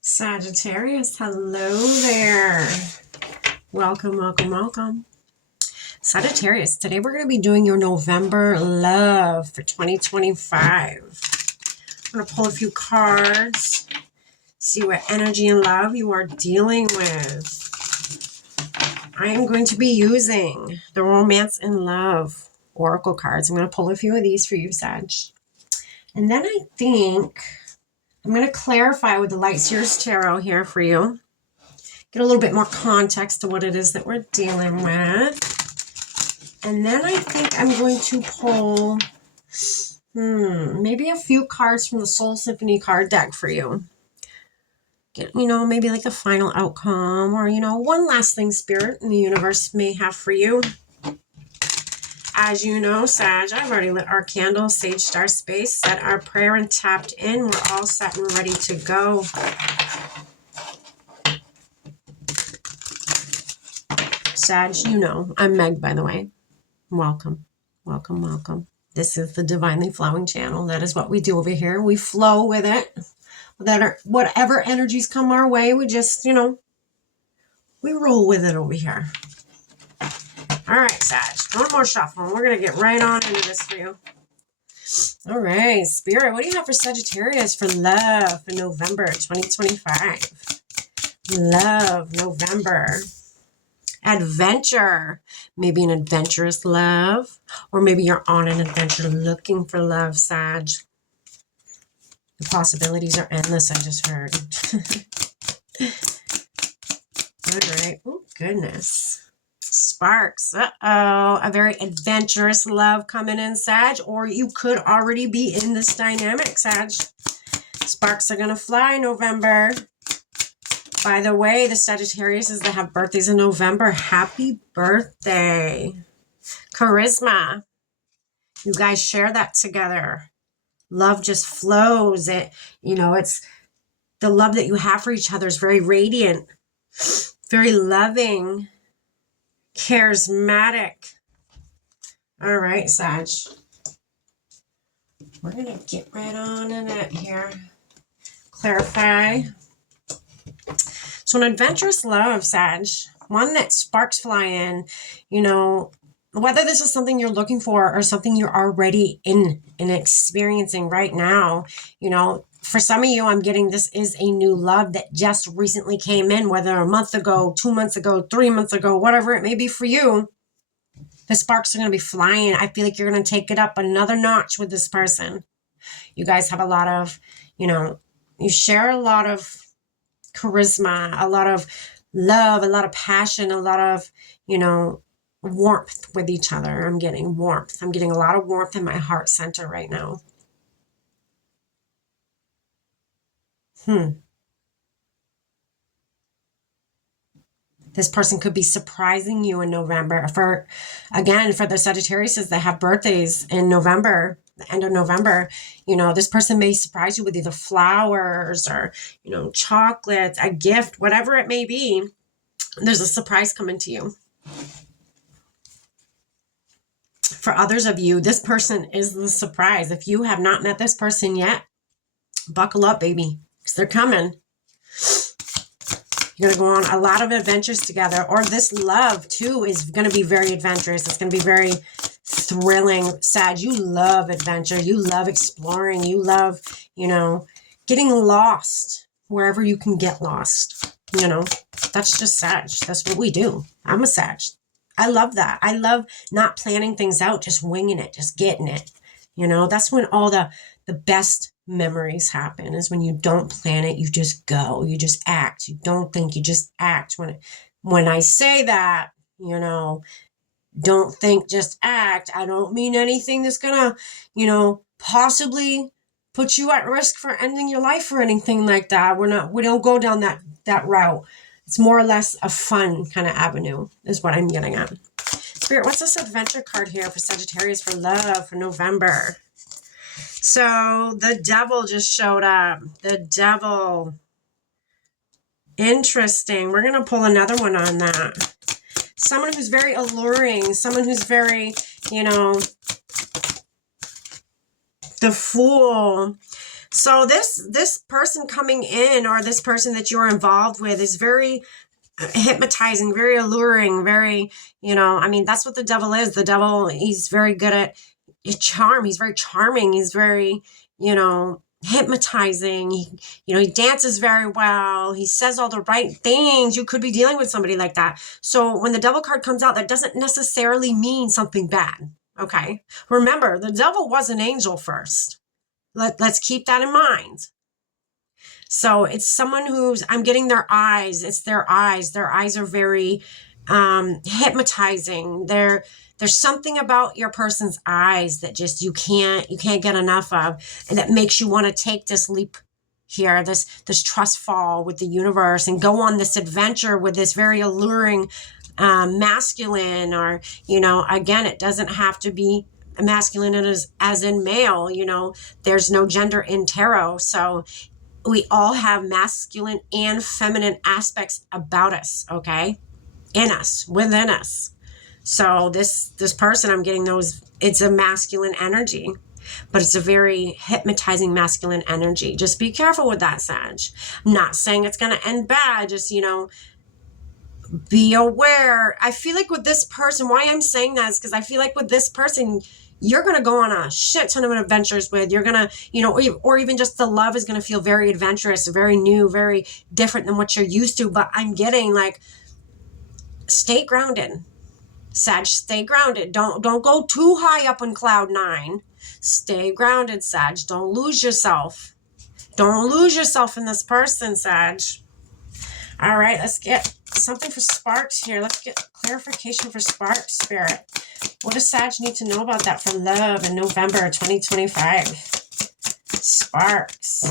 Sagittarius, hello there. Welcome, welcome, welcome. Sagittarius, today we're going to be doing your November love for 2025. I'm going to pull a few cards, see what energy and love you are dealing with. I am going to be using the Romance and Love Oracle cards. I'm going to pull a few of these for you, Sag. And then I think I'm going to clarify with the Light Seers Tarot here for you. Get a little bit more context to what it is that we're dealing with. And then I think I'm going to pull maybe a few cards from the Soul Symphony card deck for you. Get, maybe like a final outcome or, one last thing Spirit in the universe may have for you. As you know, Sag, I've already lit our candle, Sage Star Space, set our prayer and tapped in. We're all set and ready to go. Sag, I'm Meg, by the way. Welcome, welcome, welcome. This is the Divinely Flowing channel. That is what we do over here. We flow with it. Whatever energies come our way, we just, we roll with it over here. All right, Sag, one more shuffle. We're going to get right on into this for you. All right, Spirit, what do you have for Sagittarius for love for November 2025? Love, November. Adventure, maybe an adventurous love, or maybe you're on an adventure looking for love, Sag. The possibilities are endless, I just heard. All right. Oh, goodness. Sparks. Uh-oh. A very adventurous love coming in, Sag, or you could already be in this dynamic, Sag. Sparks are going to fly November. By the way, the Sagittariuses that have birthdays in November, happy birthday. Charisma. You guys share that together. Love just flows. It's the love that you have for each other is very radiant, very loving, charismatic. All right, Sag. We're going to get right on in it here. Clarify. So an adventurous love, Sag, one that sparks fly in, whether this is something you're looking for or something you're already in and experiencing right now, for some of you, I'm getting this is a new love that just recently came in, whether a month ago, 2 months ago, 3 months ago, whatever it may be for you. The sparks are going to be flying. I feel like you're going to take it up another notch with this person. You guys have a lot of, you share a lot of charisma, a lot of love, a lot of passion, a lot of, warmth with each other. I'm getting warmth. I'm getting a lot of warmth in my heart center right now. This person could be surprising you in November. For the Sagittariuses that have birthdays in November, the end of November, this person may surprise you with either flowers or, chocolates, a gift, whatever it may be. There's a surprise coming to you. For others of you, this person is the surprise. If you have not met this person yet, buckle up, baby, because they're coming. You're going to go on a lot of adventures together, or this love too is going to be very adventurous. It's going to be very thrilling. Sag, you love adventure. You love exploring. You love, getting lost wherever you can get lost. That's just Sag. That's what we do. I'm a Sag. I love that. I love not planning things out, just winging it, just getting it. That's when all the best memories happen, is when you don't plan it, you just go, you just act. You don't think, you just act. When I say that, don't think, just act. I don't mean anything that's gonna, possibly put you at risk for ending your life or anything like that. We don't go down that route. It's more or less a fun kind of avenue is what I'm getting at. Spirit, what's this adventure card here for Sagittarius for love for November? So the Devil just showed up. The Devil. Interesting. We're going to pull another one on that. Someone who's very alluring. Someone who's very, the Fool. So this person coming in, or this person that you're involved with, is very hypnotizing, very alluring, very, I mean, that's what the devil is. The devil, he's very good at charm. He's very charming. He's very, hypnotizing. He dances very well. He says all the right things. You could be dealing with somebody like that. So when the devil card comes out, that doesn't necessarily mean something bad. Okay. Remember, the devil was an angel first. Let's keep that in mind. So it's someone I'm getting their eyes. It's their eyes. Their eyes are very hypnotizing. There's something about your person's eyes that just you can't get enough of, and that makes you want to take this leap here, this trust fall with the universe, and go on this adventure with this very alluring masculine, or again, it doesn't have to be masculine as in male. There's no gender in tarot, so we all have masculine and feminine aspects about us, okay? In us, within us. So this person, I'm getting it's a masculine energy, but it's a very hypnotizing masculine energy. Just be careful with that, Sag. I'm not saying it's going to end bad. Just, be aware. I feel like with this person, why I'm saying that is because I feel like with this person, you're going to go on a shit ton of adventures with. You're going to, or even just the love is going to feel very adventurous, very new, very different than what you're used to. But I'm getting like, stay grounded. Sag, stay grounded. Don't go too high up on cloud 9. Stay grounded, Sag. Don't lose yourself. Don't lose yourself in this person, Sag. All right, let's get something for sparks here. Let's get clarification for sparks, Spirit. What does Sag need to know about that for love in November 2025? Sparks.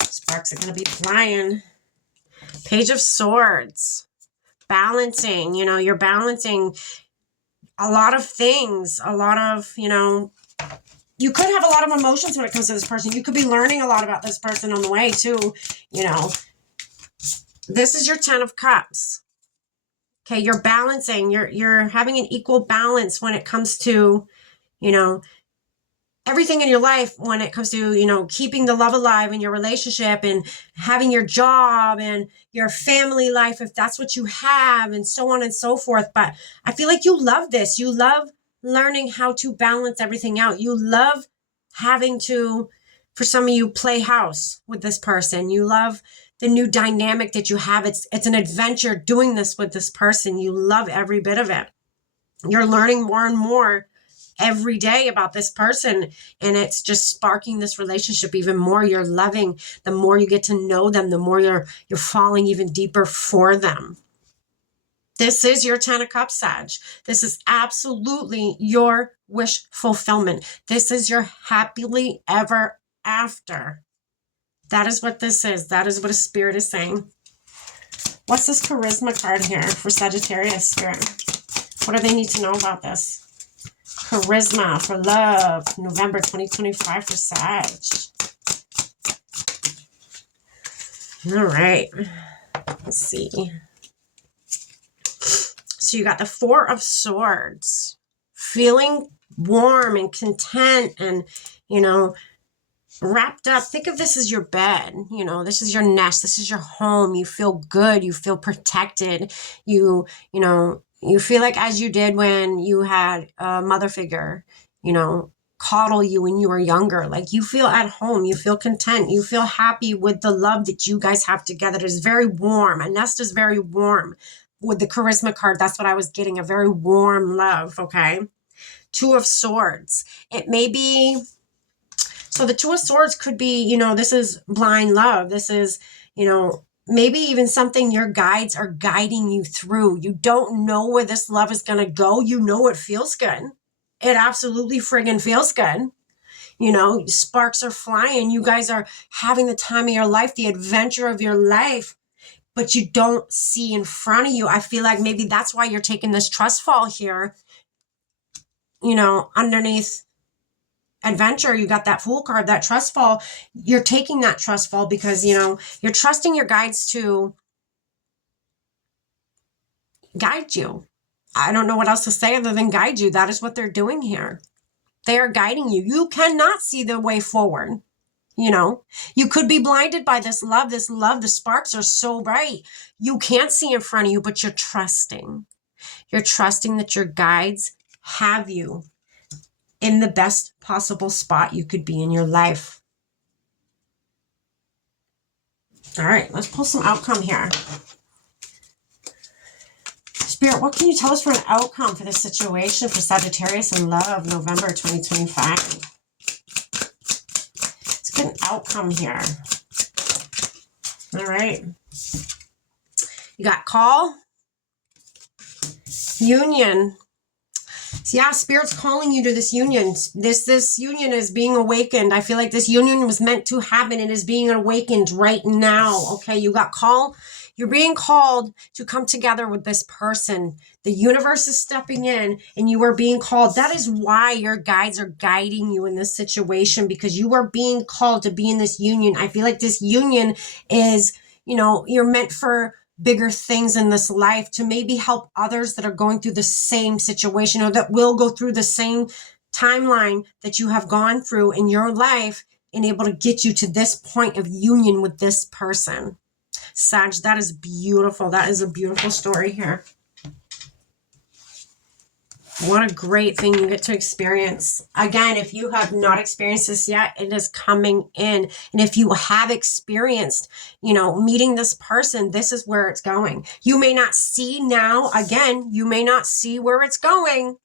Sparks are going to be flying. Page of Swords. Balancing. You're balancing a lot of things. A lot of, you could have a lot of emotions when it comes to this person. You could be learning a lot about this person on the way, too. This is your 10 of Cups. Okay, you're balancing. You're having an equal balance when it comes to, everything in your life, when it comes to, keeping the love alive in your relationship, and having your job and your family life, if that's what you have, and so on and so forth. But I feel like you love this. You love learning how to balance everything out. You love having to, for some of you, play house with this person. You love the new dynamic that you have. It's an adventure doing this with this person. You love every bit of it. You're learning more and more every day about this person, and it's just sparking this relationship even more. You're loving, the more you get to know them, the more you're falling even deeper for them. This is your 10 of Cups, Sag. This is absolutely your wish fulfillment. This is your happily ever after. That is what this is. That is what a spirit is saying. What's this charisma card here for Sagittarius, Spirit? What do they need to know about this? Charisma for love, November 2025 for Sag. All right. Let's see. So you got the 4 of Swords. Feeling warm and content and, wrapped up. Think of this as your bed. This is your nest. This is your home. You feel good. You feel protected. You feel like as you did when you had a mother figure, coddle you when you were younger. Like, you feel at home. You feel content. You feel happy with the love that you guys have together. It is very warm. A nest is very warm. With the charisma card, that's what I was getting. A very warm love, okay? 2 of Swords. It may be... So the 2 of Swords could be, this is blind love. This is, maybe even something your guides are guiding you through. You don't know where this love is going to go. It feels good. It absolutely friggin' feels good. Sparks are flying. You guys are having the time of your life, the adventure of your life, but you don't see in front of you. I feel like maybe that's why you're taking this trust fall here, underneath adventure. You got that Fool card, that trust fall. You're taking that trust fall because, you're trusting your guides to guide you. I don't know what else to say other than guide you. That is what they're doing here. They are guiding you. You cannot see the way forward. You know, you could be blinded by this love. This love, the sparks are so bright. You can't see in front of you, but you're trusting. You're trusting that your guides have you in the best possible spot you could be in your life. All right, let's pull some outcome here. Spirit, what can you tell us for an outcome for this situation for Sagittarius in love, November 2025? Let's get an outcome here. All right. You got call, union. So yeah, Spirit's calling you to this union. This union is being awakened. I feel like this union was meant to happen. It is being awakened right now. Okay, you got call. You're being called to come together with this person. The universe is stepping in and you are being called. That is why your guides are guiding you in this situation, because you are being called to be in this union. I feel like this union is, you know, you're meant for bigger things in this life, to maybe help others that are going through the same situation or that will go through the same timeline that you have gone through in your life, and able to get you to this point of union with this person. Sag, that is beautiful. That is a beautiful story here. What a great thing you get to experience. Again, if you have not experienced this yet, it is coming in. And if you have experienced, you know, meeting this person, this is where it's going. You may not see now, again, you may not see where it's going,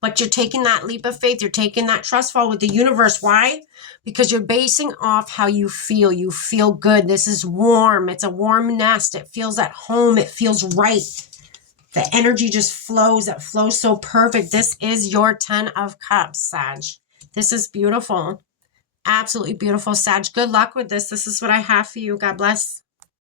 but you're taking that leap of faith. You're taking that trust fall with the universe. Why? Because you're basing off how you feel. You feel good. This is warm. It's a warm nest. It feels at home. It feels right. The energy just flows. It flows so perfect. This is your 10 of Cups, Sag. This is beautiful. Absolutely beautiful, Sag. Good luck with this. This is what I have for you. God bless.